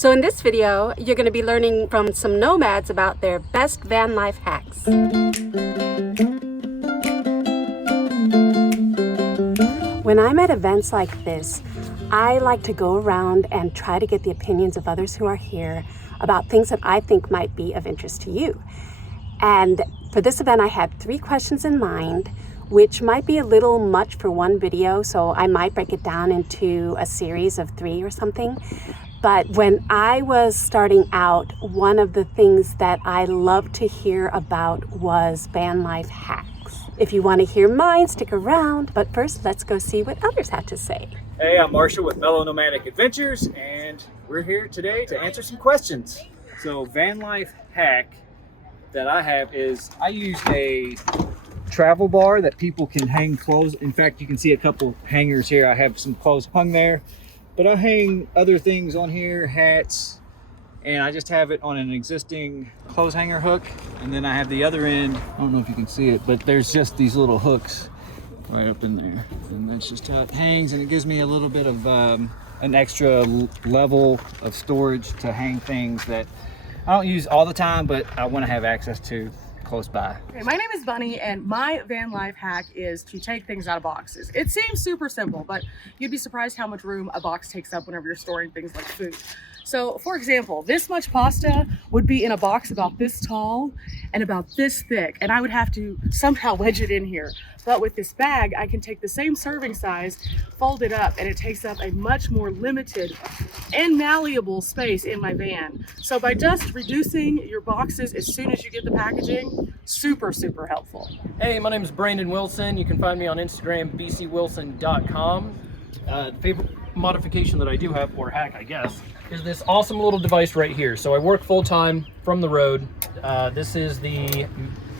So in this video, you're going to be learning from some nomads about their best van life hacks. When I'm at events like this, I like to go around and try to get the opinions of others who are here about things that I think might be of interest to you. And for this event, I had 3 questions in mind, which might be a little much for one video, so I might break it down into a series of 3 or something. But when I was starting out, one of the things that I loved to hear about was van life hacks. If you want to hear mine, stick around. But first, let's go see what others have to say. Hey, I'm Marshall with Mellow Nomadic Adventures, and we're here today to answer some questions. So, van life hack that I have is I use a travel bar that people can hang clothes. In fact, you can see a couple hangers here. I have some clothes hung there. But I hang other things on here, hats, and I just have it on an existing clothes hanger hook. And then I have the other end, I don't know if you can see it, but there's just these little hooks right up in there. And that's just how it hangs, and it gives me a little bit of an extra level of storage to hang things that I don't use all the time, but I want to have access to close by. Okay, my name is Bunny, and my van life hack is to take things out of boxes. It seems super simple, but you'd be surprised how much room a box takes up whenever you're storing things like food. So, for example, this much pasta would be in a box about this tall and about this thick, and I would have to somehow wedge it in here. But with this bag, I can take the same serving size, fold it up, and it takes up a much more limited and malleable space in my van. So by just reducing your boxes as soon as you get the packaging, super helpful. Hey, my name is Brandon Wilson. You can find me on Instagram, bcwilson.com. The favorite modification that I do have, or hack I guess, is this awesome little device right here. So I work full-time from the road. This is the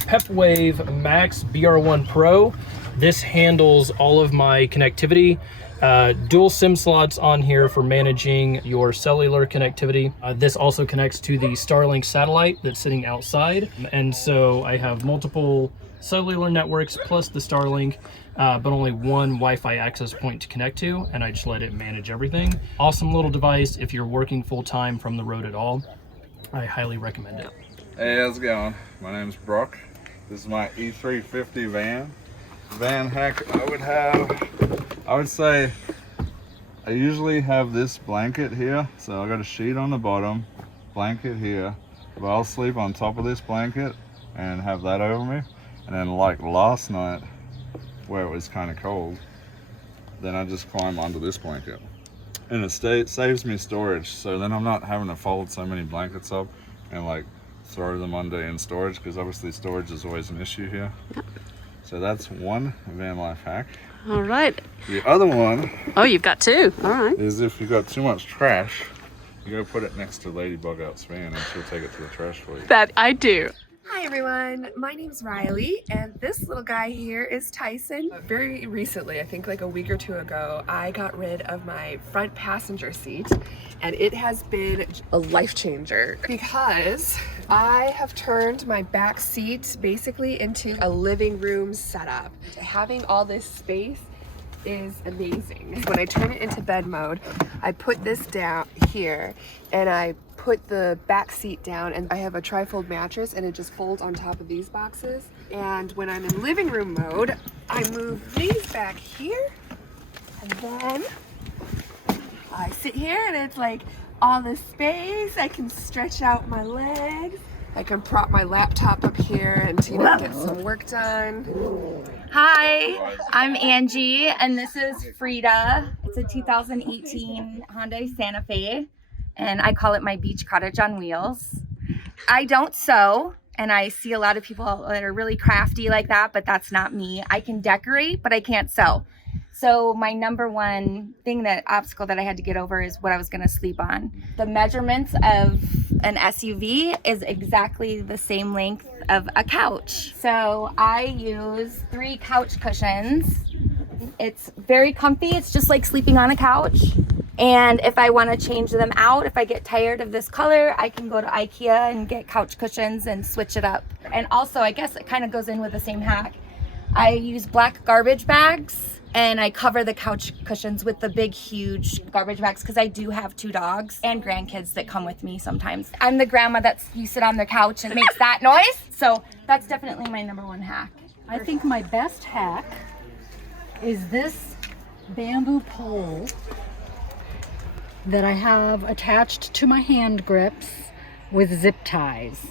PepWave Max BR1 Pro. This handles all of my connectivity. Dual SIM slots on here for managing your cellular connectivity. This also connects to the Starlink satellite that's sitting outside. And so I have multiple cellular networks plus the Starlink, but only one Wi-Fi access point to connect to, and I just let it manage everything. Awesome little device if you're working full-time from the road at all. I highly recommend it. Hey, how's it going? My name's Brock. This is my E350 van hack. I would say I usually have this blanket here, so I got a sheet on the bottom, blanket here, but I'll sleep on top of this blanket and have that over me. And then like last night, where it was kind of cold, then I just climb onto this blanket. And it saves me storage, so then I'm not having to fold so many blankets up and like throw them under in storage, because obviously storage is always an issue here. So that's one van life hack. All right. The other one, Oh, you've got 2. All right. is if you've got too much trash, you go put it next to Lady Bugout's van and she'll take it to the trash for you. That I do. Hi everyone, my name's Riley, and this little guy here is Tyson. Very recently, I think like a week or 2 ago, I got rid of my front passenger seat, and it has been a life changer because I have turned my back seat basically into a living room setup. Having all this space is amazing. When I turn it into bed mode, I put this down here and I put the back seat down, and I have a tri-fold mattress and it just folds on top of these boxes. And when I'm in living room mode, I move these back here, and then I sit here and it's like all this space. I can stretch out my legs. I can prop my laptop up here and get some work done. Hi, I'm Angie, and this is Frida. It's a 2018 Hyundai Santa Fe, and I call it my beach cottage on wheels. I don't sew, and I see a lot of people that are really crafty like that, but that's not me. I can decorate, but I can't sew. So my number one obstacle that I had to get over is what I was gonna sleep on. The measurements of an SUV is exactly the same length of a couch. So I use 3 couch cushions. It's very comfy. It's just like sleeping on a couch. And if I want to change them out, if I get tired of this color, I can go to IKEA and get couch cushions and switch it up. And also, I guess it kind of goes in with the same hack. I use black garbage bags And I cover the couch cushions with the big, huge garbage bags because I do have 2 dogs and grandkids that come with me sometimes. I'm the grandma you sit on the couch and makes that noise. So that's definitely my #1 hack. I think my best hack is this bamboo pole that I have attached to my hand grips with zip ties.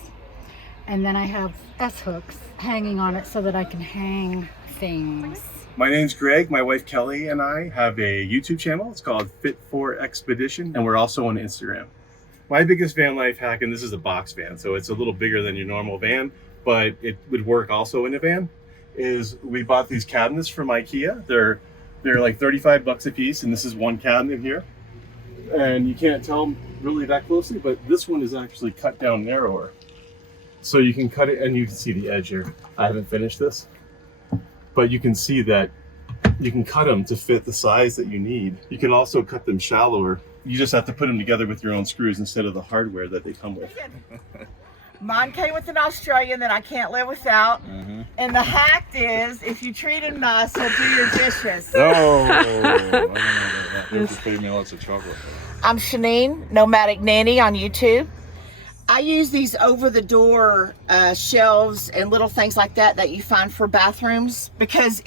And then I have S-hooks hanging on it so that I can hang things. My name's Greg. My wife Kelly and I have a YouTube channel. It's called Fit for Expedition, and we're also on Instagram. My biggest van life hack, and this is a box van, so it's a little bigger than your normal van, but it would work also in a van, is we bought these cabinets from IKEA. They're like 35 bucks a piece, and this is one cabinet here. And you can't tell them really that closely, but this one is actually cut down narrower. So you can cut it, and you can see the edge here. I haven't finished this, but you can see that you can cut them to fit the size that you need. You can also cut them shallower. You just have to put them together with your own screws instead of the hardware that they come with. Mine came with an Australian that I can't live without. And the hack is, if you treat him nice, he'll do your dishes. Oh, there's a feed me lots of chocolate. I'm Shanine, Nomadic Nanny on YouTube. I use these over-the-door shelves and little things like that you find for bathrooms because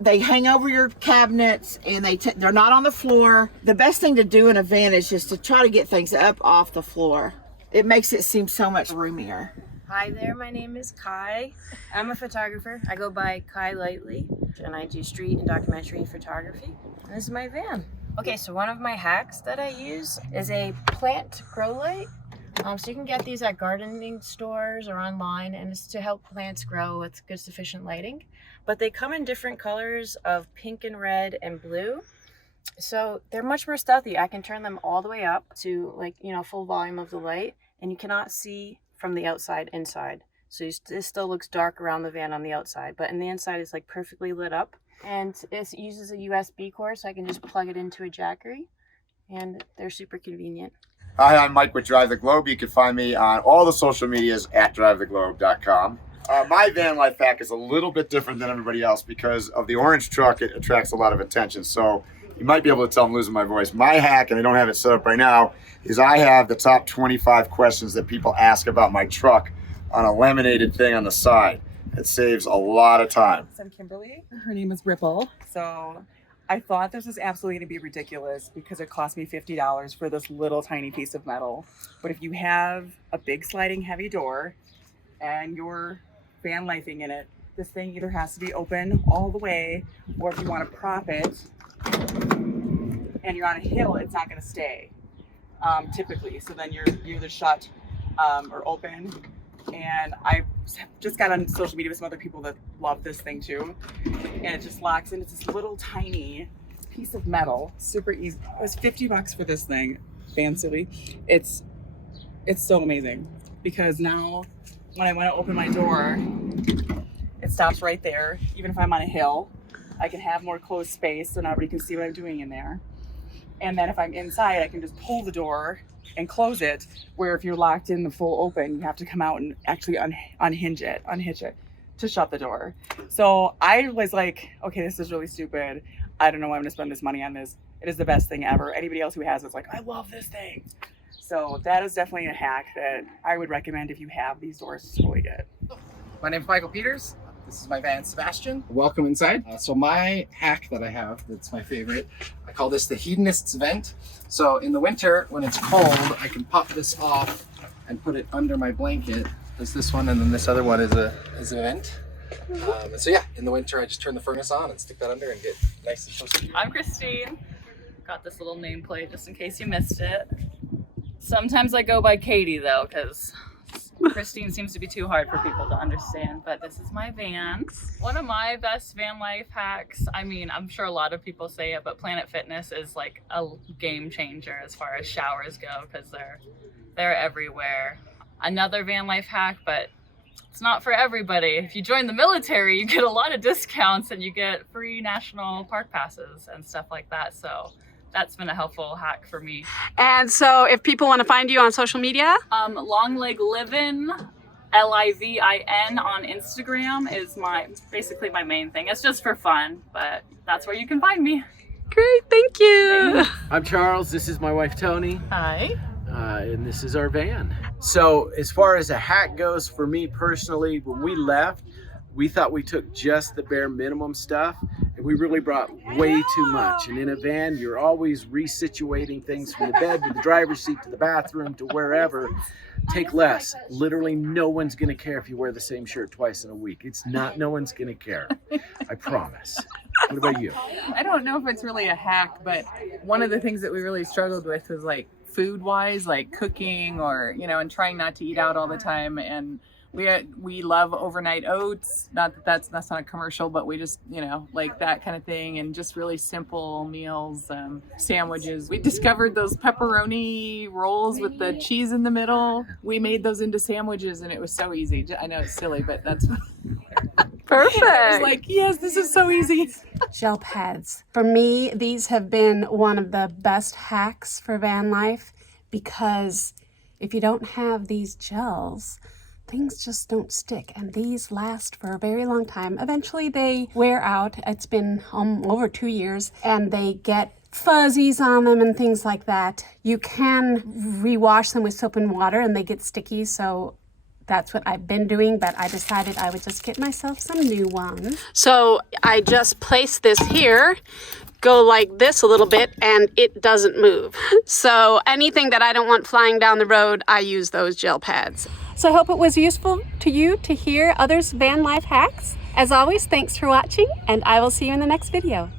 they hang over your cabinets and they're not on the floor. The best thing to do in a van is just to try to get things up off the floor. It makes it seem so much roomier. Hi there, my name is Kai. I'm a photographer. I go by Kai Lightly, and I do street and documentary photography. And this is my van. Okay, so one of my hacks that I use is a plant grow light. So you can get these at gardening stores or online, and it's to help plants grow with good sufficient lighting. But they come in different colors of pink and red and blue. So they're much more stealthy. I can turn them all the way up to full volume of the light, and you cannot see from the outside inside. So it still looks dark around the van on the outside, but in the inside it's like perfectly lit up. And it uses a USB cord, so I can just plug it into a Jackery, and they're super convenient. Hi, I'm Mike with Drive the Globe. You can find me on all the social medias at drivetheglobe.com. My van life hack is a little bit different than everybody else because of the orange truck. It attracts a lot of attention. So you might be able to tell I'm losing my voice. My hack, and I don't have it set up right now, is I have the top 25 questions that people ask about my truck on a laminated thing on the side. It saves a lot of time. I'm Kimberly. Her name is Ripple. So I thought this was absolutely going to be ridiculous because it cost me $50 for this little tiny piece of metal. But if you have a big sliding heavy door and you're van lifing in it, this thing either has to be open all the way, or if you want to prop it and you're on a hill, it's not going to stay typically. So then you're either shut or open. And I just got on social media with some other people that love this thing too. And it just locks in. It's this little tiny piece of metal, super easy. It was $50 for this thing, fancily. It's so amazing because now when I want to open my door, it stops right there. Even if I'm on a hill, I can have more closed space so nobody can see what I'm doing in there. And then if I'm inside, I can just pull the door and close it, where if you're locked in the full open, you have to come out and actually unhitch it to shut the door. So I was like, okay, this is really stupid. I don't know why I'm gonna spend this money on this. It is the best thing ever. Anybody else who has it's like, I love this thing. So that is definitely a hack that I would recommend if you have these doors. It's really good. My name's Michael Peters. This is my van, Sebastian. Welcome inside. So my hack that I have, that's my favorite, I call this the hedonist's vent. So in the winter, when it's cold, I can pop this off and put it under my blanket. There's this one, and then this other one is a vent. So yeah, in the winter, I just turn the furnace on and stick that under and get nice and toasty. I'm Christine. Got this little nameplate just in case you missed it. Sometimes I go by Katie though, because Christine seems to be too hard for people to understand, but this is my van. One of my best van life hacks, I mean, I'm sure a lot of people say it, but Planet Fitness is like a game changer as far as showers go because they're everywhere. Another van life hack, but it's not for everybody. If you join the military, you get a lot of discounts and you get free national park passes and stuff like that. So that's been a helpful hack for me. And so if people want to find you on social media? Long Leg Livin' LIVIN on Instagram is basically my main thing. It's just for fun, but that's where you can find me. Great, thank you. I'm Charles, this is my wife Tony. Hi. And this is our van. So as far as a hack goes, for me personally, when we left, we thought we took just the bare minimum stuff, and we really brought way too much. And in a van, you're always resituating things from the bed to the driver's seat to the bathroom to wherever. Take less. Literally no one's gonna care if you wear the same shirt twice in a week. No one's gonna care. I promise. What about you? I don't know if it's really a hack, but one of the things that we really struggled with was like food wise, like cooking or, you know, and trying not to eat out all the time. And we love overnight oats. Not that that's not a commercial, but we just, you know, like that kind of thing, and just really simple meals, sandwiches. We discovered those pepperoni rolls with the cheese in the middle. We made those into sandwiches, and it was so easy. I know it's silly, but that's Perfect. I was like, yes, this is so easy. Gel pads. For me, these have been one of the best hacks for van life, because if you don't have these gels, things just don't stick, and these last for a very long time. Eventually they wear out. It's been over 2 years, and they get fuzzies on them and things like that. You can rewash them with soap and water and they get sticky, so that's what I've been doing, but I decided I would just get myself some new ones. So I just place this here, go like this a little bit, and it doesn't move. So anything that I don't want flying down the road, I use those gel pads. So I hope it was useful to you to hear others' van life hacks. As always, thanks for watching, and I will see you in the next video.